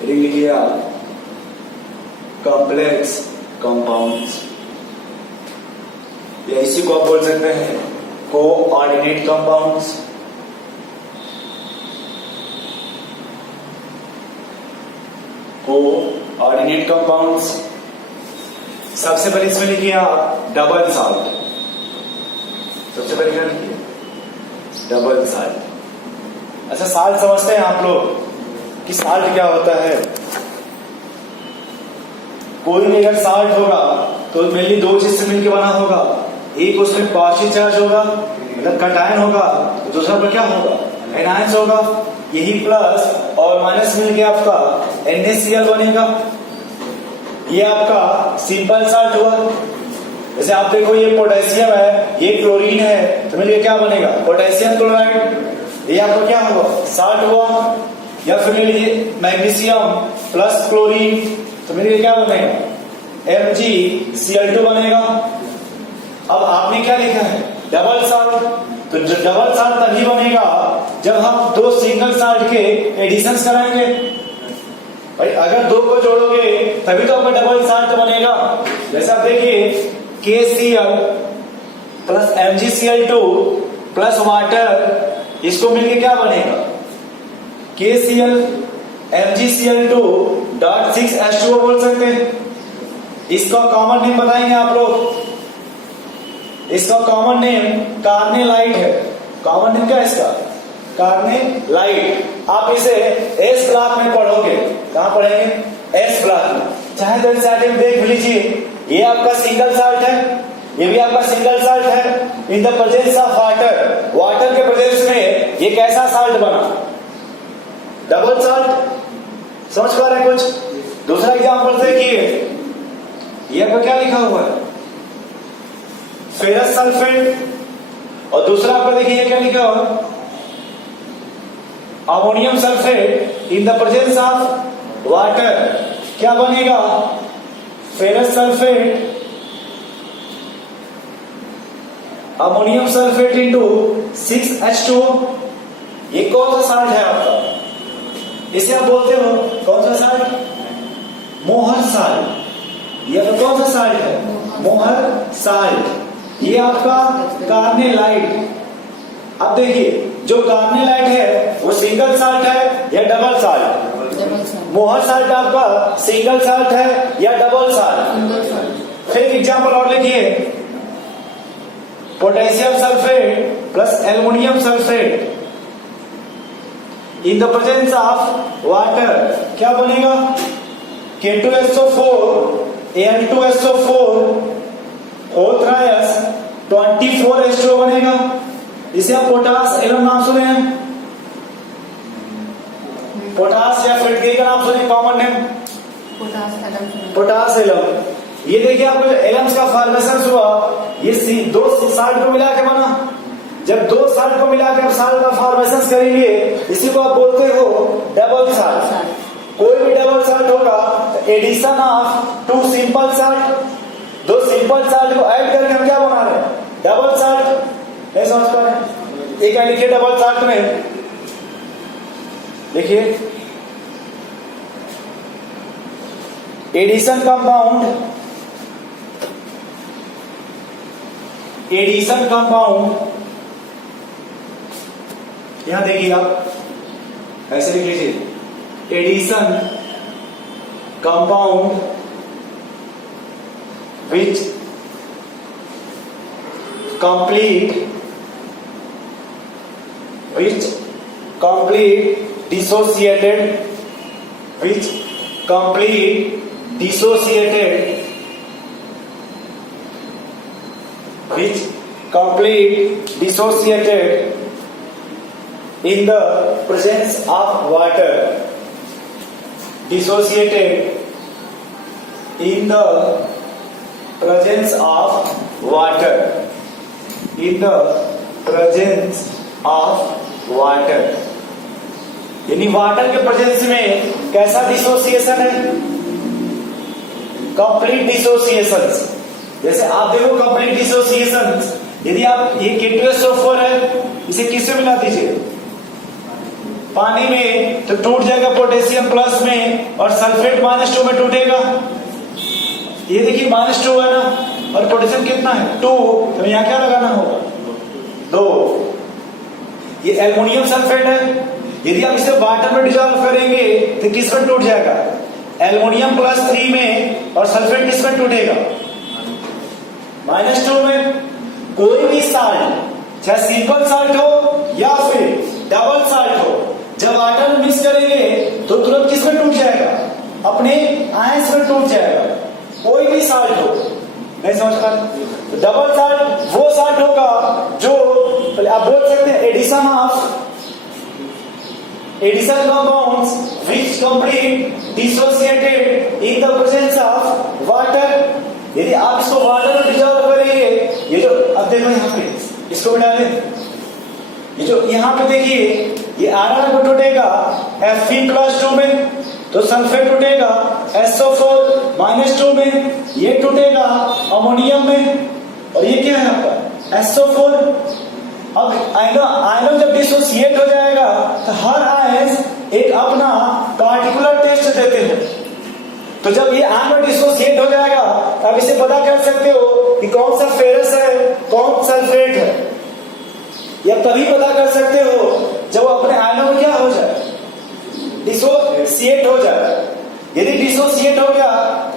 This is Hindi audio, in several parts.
हेडिंग लिखिए आप कॉम्प्लेक्स कंपाउंड्स, या इसी को आप बोल सकते हैं कोऑर्डिनेट कंपाउंड्स। Coordinate compounds. सबसे पहले इसमें लिखिए आप डबल साल्ट। सबसे पहले क्या लिखिए? Double salt. अच्छा, साल्ट समझते हैं आप लोग कि साल्ट क्या होता है? कोई भी अगर साल्ट होगा तो मेनली दो चीज से मिलकर बना होगा। एक उसमें पॉजिटिव चार्ज होगा, मतलब कटायन होगा, दूसरा पर क्या होगा? एनायंस होगा। यही प्लस और माइनस मिलके आपका NaCl बनेगा। ये आपका सिंपल साल्ट हुआ। जैसे आप देखो ये पोटेशियम है, ये क्लोरीन है, तो मिलके क्या बनेगा? Potassium chloride. ये आपका क्या हुआ? साल्ट हुआ। या फिर मिलिए मैग्नीशियम प्लस क्लोरीन, तो मिलके क्या बनेगा? MgCl2 बनेगा। अब आपने क्या लिखा है? Double salt. तो डबल साल्ट तभी बनेगा जब हम दो सिंगल साल्ट के एडिशन कराएंगे। भाई अगर दो को जोड़ोगे तभी तो आपका डबल साल्ट बनेगा। जैसे आप देखिए KCl plus MgCl2 plus water, इसको मिलके क्या बनेगा? KCl MgCl2 डॉट 6H2O बोल सकते हैं। इसका कॉमन नेम बताएंगे आप लोग। इसका कॉमन नेम कार्नेलाइट है। कॉमन नेम क्या है इसका? कार्नेलाइट। आप इसे एस ब्लॉक में पढ़ोगे। कहां पढ़ेंगे? एस ब्लॉक में। चाहे तो इस देख लीजिए, ये आपका सिंगल साल्ट है, ये भी आपका सिंगल साल्ट है। In the presence of water, water के प्रेजेंस में ये कैसा साल्ट बना? Double salt. समझ पा रहे हैं कुछ? दूसरा एग्जांपल देखिए, ये आपका क्या लिखा हुआ है? Ferrous sulphate. और दूसरा आपका देखिए क्या लिखा हुआ? Ammonium sulphate in the presence of water. क्या बनेगा? Ferrous sulphate ammonium sulphate into 6H2O। ये कौन सा साल्ट है आपका? इसे आप बोलते हो कौन सा साल्ट? मोहर साल्ट। ये तो कौन सा साल्ट है? मोहर साल्ट। ये आपका कार्नेलाइट। अब देखिए जो कार्नेलाइट है वो सिंगल साल्ट है या डबल साल्ट? मोहर साल्ट आपका सिंगल साल्ट है या डबल साल्ट? फिर एग्जांपल और लिखिए, potassium sulphate plus aluminium sulphate in the presence of water क्या बनेगा? K2SO4 Al2SO4 24H2O बनेगा। इसे आप पोटास एलम नाम सुने हैं? पोटास या फिर का नाम सुने? Common name potash alum. ये देखिए आपको जो एलम्स का फॉर्मेशन हुआ, ये दो साल्ट को मिला के बना। जब दो साल्ट को मिला के आप साल्ट का फॉर्मेशन करेंगे, इसी को आप बोलते हो डबल साल्ट। कोई भी डबल साल्ट होगा तो addition of two simple salt, दो सिंपल साल्ट को ऐड करके हम क्या बना रहे हैं? Double salt. नहीं समझ पा रहे? एक लिखिए डबल साल्ट में, देखिए एडिशन कंपाउंड, एडिशन कंपाउंड। यहां देखिए आप ऐसे लिख लीजिए, addition compound which complete dissociated in the presence of water. Dissociated in the presence of water. In the presence of water. यानी वाटर के प्रेजेंस में कैसा डिसोसिएशन है? Complete dissociation. जैसे आप देखो कंप्लीट डिसोसिएशन, यदि आप ये K2SO4 है, इसे किससे मिला दीजिए? पानी में तो टूट जाएगा पोटेशियम प्लस में और सल्फेट -2 में टूटेगा। ये देखिए -2 है ना और पोटेशियम कितना है 2, तो यहाँ क्या लगाना होगा 2। ये एल्युमिनियम सल्फेट है, यदि आप इसे वाटर में डिसॉल्व करेंगे तो किस में टूट जाएगा एल्युमिनियम +3 में और सल्फेट किस में टूटेगा -2 में। कोई भी साल्ट चाहे सिंपल साल्ट हो या फिर डबल साल्ट हो, जब वाटर में मिक्स करेंगे तो तुरंत किस में टूट जाएगा अपने आयंस में टूट जाएगा। कोई भी साल्ट हो, नहीं समझ पा तो डबल साल्ट वो साल्ट होगा जो आप बोल सकते हैं addition compounds which complete dissociated in the presence of water। यदि आप इसको वाटर में डिसॉल्व करेंगे, ये जो अब देखो यहाँ पे इसको मिटा दें, ये जो यहाँ पे देखिए ये आयरन में टूटेगा Fe+2 में, तो सल्फेट टूटेगा SO4 -2 में, ये टूटेगा अमोनियम में और ये क्या है आपका SO4। अब आयनन जब डिसोसिएट हो जाएगा तो हर आयन एक अपना पार्टिकुलर टेस्ट देते हैं। तो जब ये आयन डिसोसिएट हो जाएगा तब इसे पता कर सकते हो कि कौन सा फेरस है कौन सल्फेट है। यह तभी पता कर सकते हो जब वो अपने आयनों में क्या हो जाए डिसोसिएट हो जाए। यदि डिसोसिएट हो गया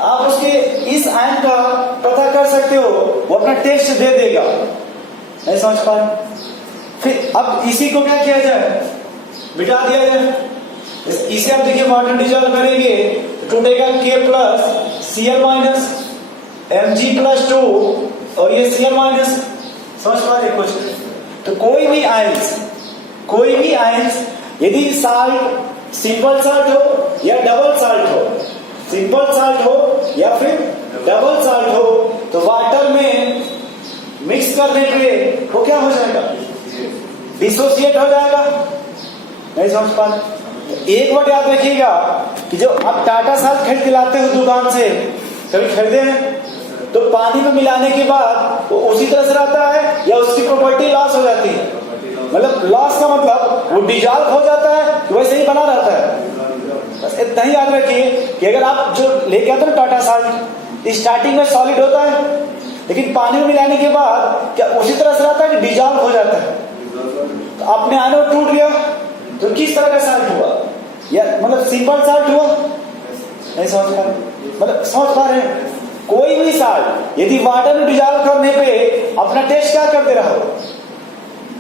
आप उसके इस आयन का पता कर सकते हो, वो अपना टेस्ट दे देगा। नहीं समझ पा रहे? फिर अब इसी को क्या किया जाए मिटा दिया जाए। इसे आप देखिए वाटर डिसॉल्व करेंगे तो टूटेगा K+Cl- Mg+2 और ये Cl-। समझ पा रहे कुछ? तो कोई भी आयंस यदि साल्ट सिंपल साल्ट हो या डबल साल्ट हो, सिंपल साल्ट हो या फिर डबल साल्ट हो, तो वाटर में मिक्स करने पे वो क्या हो जाएगा डिसोसिएट हो जाएगा। नहीं समझ पा रहे? एक बात याद रखिएगा कि जो आप टाटा साल्ट खरीद के लाते हो दुकान से, कभी खरीदे हैं तो पानी में मिलाने के बाद वो उसी तरह से रहता है या उसकी प्रॉपर्टी लॉस हो जाती है। मतलब लॉस का मतलब वो डिसॉल्व हो जाता है तो वैसे ही बना रहता है। बस इतना ही याद रखिए कि अगर आप जो लेके आते हो टाटा साल्ट स्टार्टिंग में सॉलिड होता है, लेकिन पानी में मिलाने के बाद क्या उसी तरह से रहता है कि डिसॉल्व हो जाता है। तो अपने आयन टूट गया तो किस तरह का साल्ट हुआ, या मतलब सिंपल साल्ट हुआ। नहीं समझ पा रहे? मतलब समझ पा रहे हैं? कोई भी साल्ट यदि वाटर में डिसॉल्व करने पे अपना टेस्ट क्या कर दे रहा हो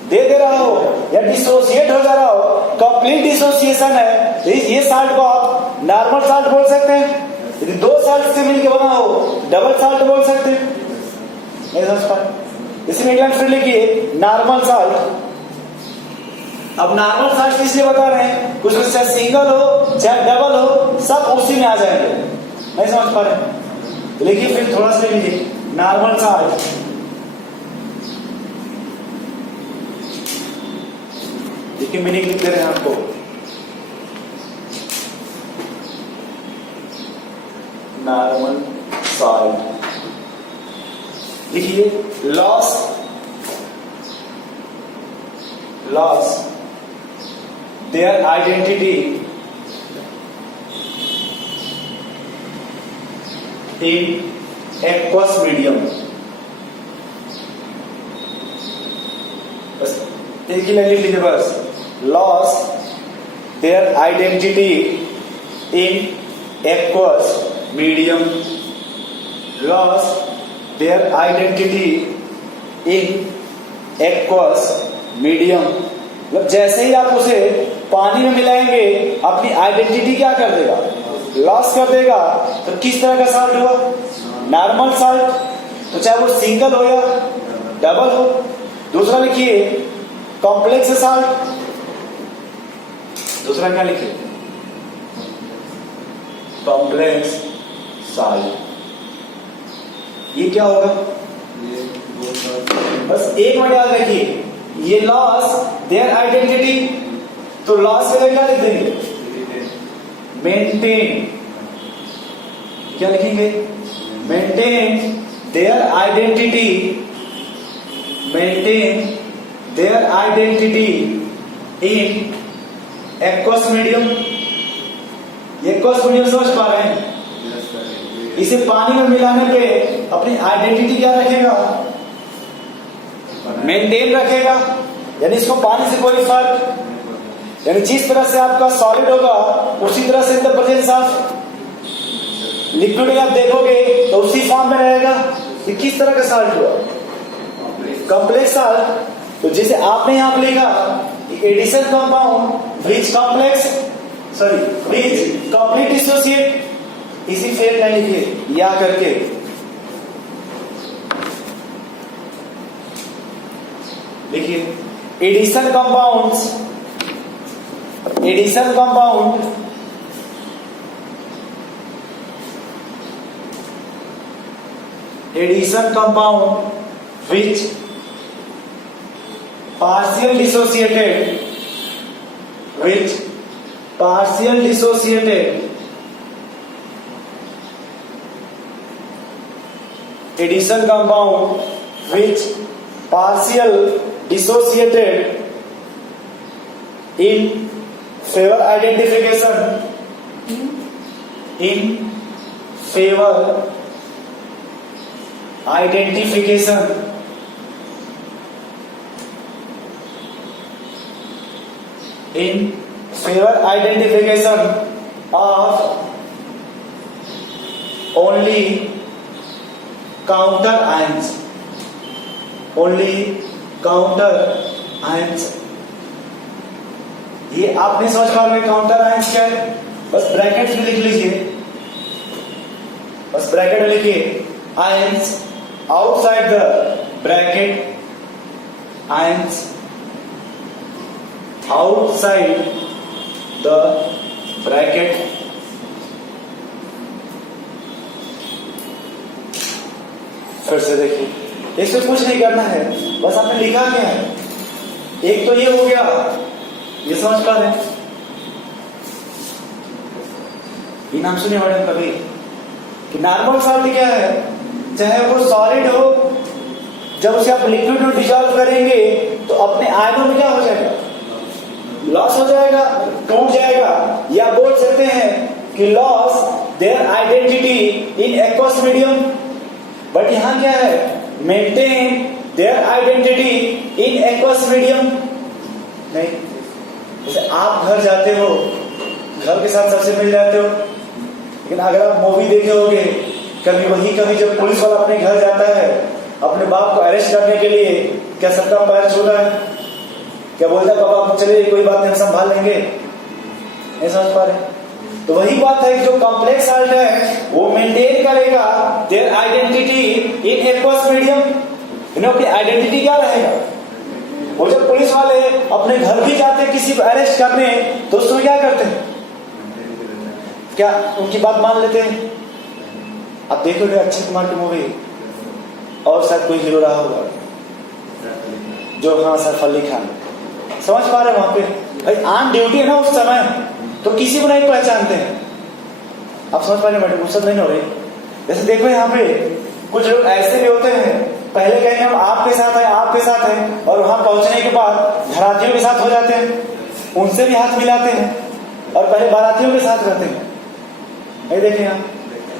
दे रहा हो या डिसोसिएट हो जा रहा हो, कंप्लीट डिसोसिएशन है, तो ये साल्ट को आप नॉर्मल साल्ट बोल सकते हैं। यदि दो साल्ट से मिलकर बना हो डबल साल्ट बोल सकते हैं। नहीं समझ पा रहे? इसमें इंग्लैंड फिर लिखिए नॉर्मल साल्ट। अब नॉर्मल साल्ट इसलिए बता रहे हैं कुछ में चाहे सिंगल हो चाहे डबल हो सब उसी में आ जाएंगे। नहीं समझ पा रहे? तो लिखिए फिर थोड़ा सा लिखिए नॉर्मल साल्ट। देखिए मीनिंग लिख दे रहे हैं आपको। नॉर्मल साल्ट लिखिए loss their identity in aqueous medium। बस एक ही लाइन लिख लीजिए बस, loss their identity in aqueous medium, lost their identity in aqueous medium। मतलब जैसे ही आप उसे पानी में मिलाएंगे अपनी आइडेंटिटी क्या कर देगा लॉस कर देगा। तो किस तरह का साल्ट हुआ नॉर्मल साल्ट, तो चाहे वो सिंगल हो या डबल हो। दूसरा लिखिए कॉम्प्लेक्स साल्ट। दूसरा क्या लिखिए कॉम्प्लेक्स साल्ट। ये क्या होगा बस एक मिनट याद रखिए, ये लॉस देयर आइडेंटिटी, तो लॉस के लिए क्या लिख देंगे मेंटेन। क्या लिखेंगे maintain their identity, maintain their identity in aqueous medium, aqueous medium समझ पा रहे हैं? इसे पानी में मिलाने पे अपनी आइडेंटिटी क्या रखेगा? मेंटेन रखेगा। यानी इसको पानी से कोई फर्क, यानी जिस तरह से आपका सॉलिड होगा उसी तरह से in the presence of liquid में आप देखोगे तो उसी फॉर्म में रहेगा। ये किस तरह का सॉल्ट हुआ? Complex salt. तो जैसे आपने यहां पर लिखा addition compound which complex which complete dissociate, इसी फेल नहीं लिखिए या करके, देखिए addition compound which partial dissociated addition compound which partial dissociated in favor identification in favor identification of only counter ions, ये आपने समझ पा रहे काउंटर आयंस क्या है? बस ब्रैकेट में लिख लीजिए, बस ब्रैकेट में लिखिए ions outside the bracket, ions outside the bracket, फिर से देखिए इसमें कुछ नहीं करना है, बस आपने लिखा क्या है? एक तो ये हो गया, ये समझ पा रहे हैं? ये नाम सुने मैडम कभी कि नॉर्मल सॉल्ट क्या है? चाहे वो सॉलिड हो, जब उसे आप लिक्विड में डिसॉल्व करेंगे तो अपने आयनों में क्या हो जाएगा? लॉस हो जाएगा, टूट जाएगा, या बोल सकते हैं कि loss their identity in aqueous medium. But यहां क्या है? Maintain their identity in aqueous medium नहीं। जैसे आप घर जाते हो, घर के साथ सबसे मिल जाते हो, लेकिन अगर आप मूवी देखे होंगे कभी जब पुलिस वाला अपने घर जाता है अपने बाप को अरेस्ट करने के लिए, क्या सबका पैर छू रहा है? क्या बोलता है पापा आप चलिए कोई बात नहीं हम संभाल लेंगे? नहीं समझ पा रहे? तो वही बात है, जो कॉम्प्लेक्स सॉल्ट है वो मेंटेन करेगा their identity in aqueous medium. अपनी आइडेंटिटी क्या रहेगा? वो जब पुलिस वाले अपने घर भी जाते किसी को अरेस्ट करने तो उसमें क्या करते हैं? क्या उनकी बात मान लेते हैं? आप देखोगे अक्षय कुमार की मूवी, और शायद कोई हीरो रहा होगा जो, हाँ सर अली खान, समझ पा रहे हैं? वहां पे भाई ऑन ड्यूटी है ना उस समय, तो किसी को नहीं पहचानते हैं। आप समझ पा रहे हैं मैडम? गुस्सा नहीं हो रही? जैसे देखो यहाँ पे कुछ लोग ऐसे भी होते हैं, पहले कहेंगे हम आपके साथ हैं, और वहां पहुंचने के बाद घरातियों के साथ हो जाते हैं, उनसे भी हाथ मिलाते हैं, और पहले बारातियों के साथ रहते हैं। नहीं देखे आप?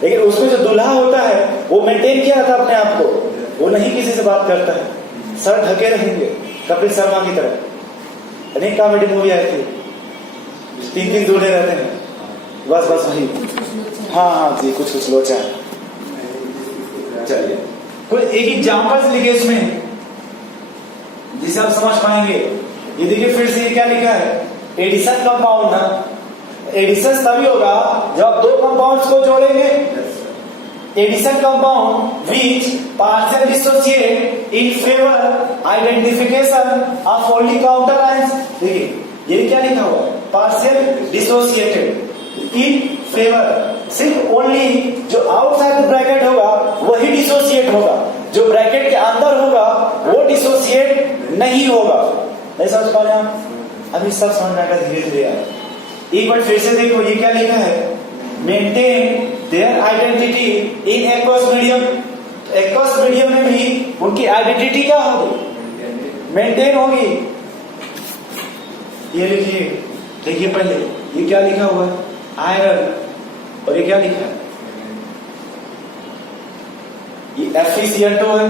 लेकिन उसमें जो दूल्हा होता है वो मेंटेन किया था अपने आप को, वो नहीं किसी से बात करता है, सर ढके रहेंगे, कपिल शर्मा की तरह। अनेक कॉमेडी मूवी आई थी, 3 दूल्हे रहते हैं, बस वही। हाँ जी, कुछ लोचा है। चलिए कोई एक एग्जाम्पल लिखे इसमें जिसे आप समझ पाएंगे। ये देखिए फिर से क्या लिखा है? एडिशन कंपाउंड ना, एडिशन तभी होगा जब आप 2 कंपाउंड्स को जोड़ेंगे। Addition compound which partial dissociate in favour identification of only counter ions. देखिए ये क्या लिखा हुआ? पार्शियल डिसोसिएटेड इन फेवर, सिर्फ ओनली जो आउटसाइड ब्रैकेट होगा वही डिसोसिएट होगा, जो ब्रैकेट के अंदर होगा वो डिसोसिएट नहीं होगा। नहीं समझ पा रहे आप? अभी सब समझ में आएगा धीरे धीरे। एक बार फिर से देखो ये क्या लिखा है? Maintain their identity in aqueous medium. Aqueous medium में भी उनकी आइडेंटिटी क्या होगी? मेंटेन होगी। ये लिखिए देखिए पहले ये क्या लिखा हुआ है, आयरन, और ये क्या लिखा है, ये FeCl2 है।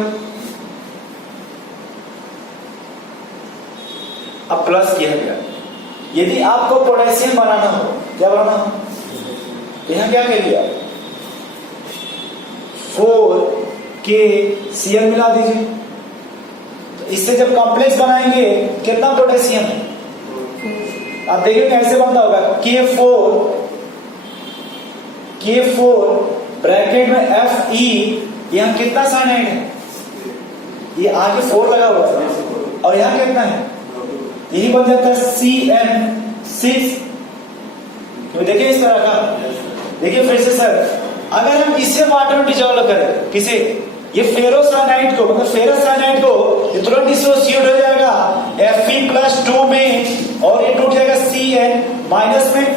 अब प्लस किया गया। यदि आपको पोटेशियम बनाना हो, क्या बनाना हो, तो यहां क्या कर लिया, 4KCl मिला दीजिए। तो इससे जब कॉम्प्लेक्स बनाएंगे कितना पोटेशियम है, आप देखिए कैसे बनता होगा, K4 ब्रैकेट में Fe, यहां कितना साइनाइड है, ये आगे 4 लगा हुआ है, और यहां कितना है, यही बन जाता है CN6। तो देखिए इस तरह का, देखिए फिर से सर, अगर हम इसे वाटर में डिसॉल्व करें, किसे, ये फेरोसाइनाइड को, मतलब फेरस साइनाइड को, ये तुरंत डिसोसिएट हो जाएगा Fe+2 में, और ये टूट जाएगा Cn- में।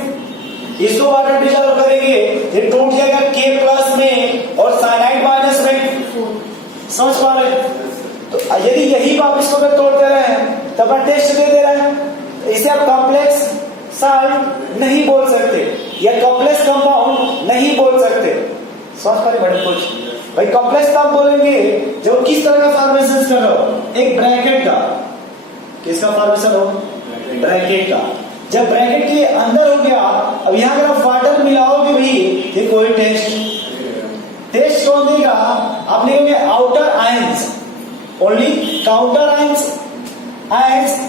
इसको वाटर डिसॉल्व करेंगे, ये टूट जाएगा K+ में और साइनाइड माइनस में। समझ पा रहे, तो यदि यही वापस को तोड़ दे रहे हैं तब टेस्ट दे दे रहे हैं, इसे आप कॉम्प्लेक्स साल्ट नहीं बोल सकते या कॉम्प्लेक्स कंपाउंड नहीं बोल सकते। समझ पा रहे मैडम कुछ, भाई कॉम्प्लेक्स तब बोलेंगे जब किस तरह का फॉर्मेशन कर रहा हो, एक ब्रैकेट का, किसका फॉर्मेशन हो, ब्रैकेट का। जब ब्रैकेट के अंदर हो गया, अब यहां अगर आप वाटर मिलाओगे भी, ये कोई टेस्ट कौन देगा, आप लिखोगे outer ions, only counter ions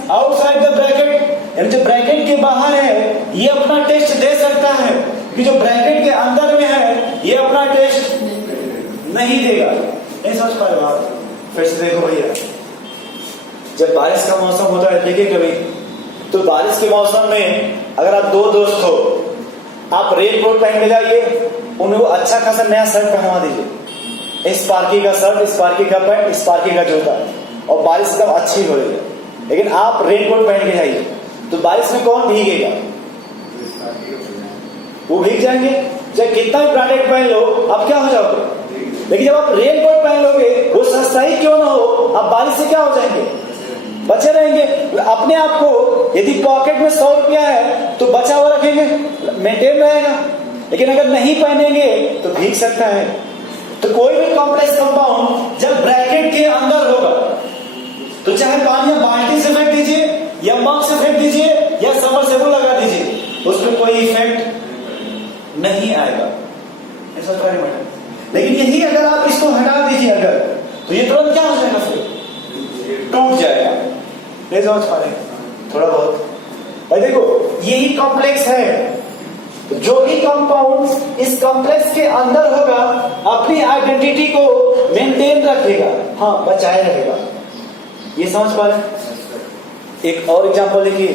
outside the bracket, यानी जो ब्रैकेट के बाहर है ये अपना टेस्ट दे सकता है, कि जो ब्रैकेट के अंदर में है ये अपना टेस्ट नहीं देगा। नहीं समझ पा रहे आप, फिर से देखो भैया, जब बारिश का मौसम होता है, देखिए कभी तो बारिश के मौसम में अगर आप दो दोस्त हो, आप रेन कोट पहन के जाइए, उन्हें अच्छा खासा नया शर्ट पहनवा दीजिए, स्पार्की का शर्ट, स्पार्की का पैंट, स्पार्की का जूता, और बारिश एकदम अच्छी हो रही है, लेकिन आप रेन कोट पहन के जाइए, तो बारिश में कौन भीगेगा, वो भीग जाएंगे, चाहे कितना भी ब्रांडेड पहन लो, आप क्या हो जाओगे। लेकिन जब आप रेन कोट पहन लोगे, वो सस्ता ही क्यों ना हो, आप बारिश से क्या हो जाएंगे, बचे रहेंगे। अपने आप को यदि पॉकेट में 100 रुपया है तो बचा हुआ रखेंगे, मेंटेन रहेगा, लेकिन अगर नहीं पहनेंगे तो भीग सकता है। तो कोई भी कॉम्प्लेक्स कंपाउंड जब ब्रैकेट के अंदर होगा, तो चाहे पानी बाल्टी से फेंक दीजिए या मग से फेंक दीजिए या सबमर्सिबल लगा दीजिए, उसमें कोई इफेक्ट नहीं आएगा। लेकिन यही अगर आप इसको हटा दीजिए अगर, तो ये तुरंत क्या हो जाएगा, फिर टूट जाएगा। नहीं समझ पा रहे, थोड़ा बहुत भाई देखो, यही कॉम्प्लेक्स है, जो भी कंपाउंड इस कॉम्प्लेक्स के अंदर होगा अपनी आइडेंटिटी को मेंटेन रखेगा, हाँ बचाए रहेगा। ये समझ पा रहे। एक और एग्जांपल देखिए,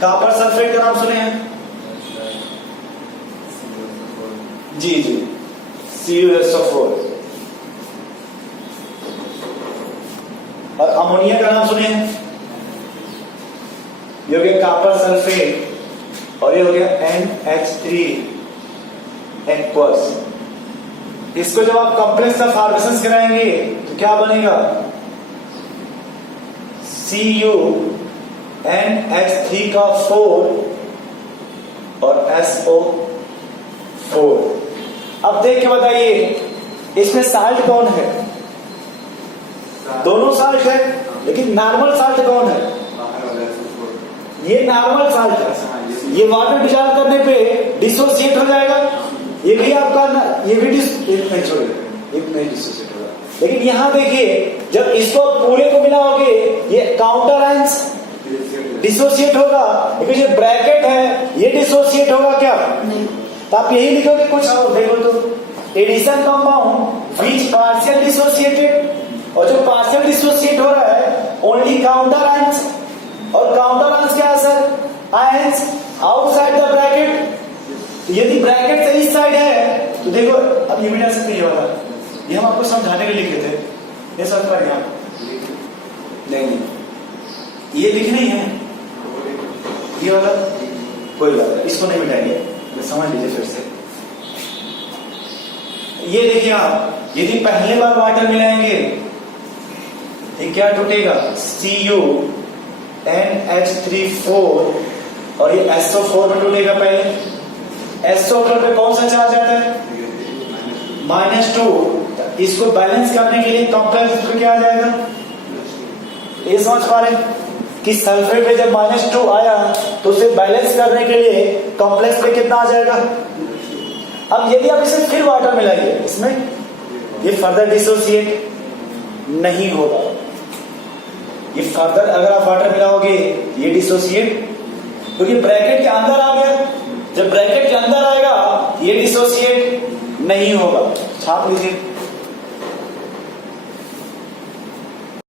कॉपर सल्फेट का नाम सुने हैं, जी CuSO4, और अमोनिया का नाम सुने हैं, ये हो गया कॉपर सल्फेट, और ये हो गया NH3 एक्वस। इसको जब आप कॉम्प्लेक्स का फॉर्मेशन कराएंगे तो क्या बनेगा, CuNH3 का 4 और SO4। अब देख के बताइए इसमें साल्ट कौन है, दोनों साल्ट है, लेकिन नॉर्मल साल्ट कौन है, ये नॉर्मल साल्ट है, ये वाटर डिसॉल्व करने पे डिसोसिएट हो जाएगा, ये भी आपका ये भी नहीं डिसोसिएट होगा। लेकिन यहां देखिए जब इसको पूरे को मिलाओगे ये काउंटर आयंस डिसोसिएट होगा, लेकिन ये ब्रैकेट है ये डिसोसिएट होगा क्या, नहीं। तो आप यही लिखोगे कुछ और देखो तो, addition compound which partial dissociated, और जो पार्शियल डिसोसिएट हो रहा है ओनली काउंटर आयंस, और काउंटर आयंस क्या है sir, ions outside the bracket. यदि ब्रैकेट से इस साइड है तो देखो, अब ये भी डाल सकते, ये वाला ये हम आपको समझाने के लिए लिखे थे, ये समझ पा रहे आप, नहीं ये लिखे नहीं है, ये वाला कोई बात है, इसको नहीं मिटाएंगे, समझ लीजिए फिर से। ये देखिए आप, यदि पहले बार वाटर मिलाएंगे ये क्या टूटेगा, CuNH3 4 और ये SO4 में टूटेगा पहले। SO4 पे कौन सा चार्ज आता है? -2। इसको बैलेंस करने के लिए कॉम्प्लेक्स पे क्या आ जाएगा? ये समझ पा रहे कि सल्फेट पे जब -2 आया तो उसे बैलेंस करने के लिए कॉम्प्लेक्स पे कितना आ जाएगा? अब यदि आप इसे फिर वाटर मिलाइए इसमें, ये फर्दर डिसोसिएट नहीं होगा। ये फर्दर अगर आप वाटर मिलाओगे ये डिसोसिएट, क्योंकि ब्रैकेट के अंदर आ गया। जब ब्रैकेट के अंदर आएगा ये डिसोसिएट नहीं होगा। छाप लीजिए।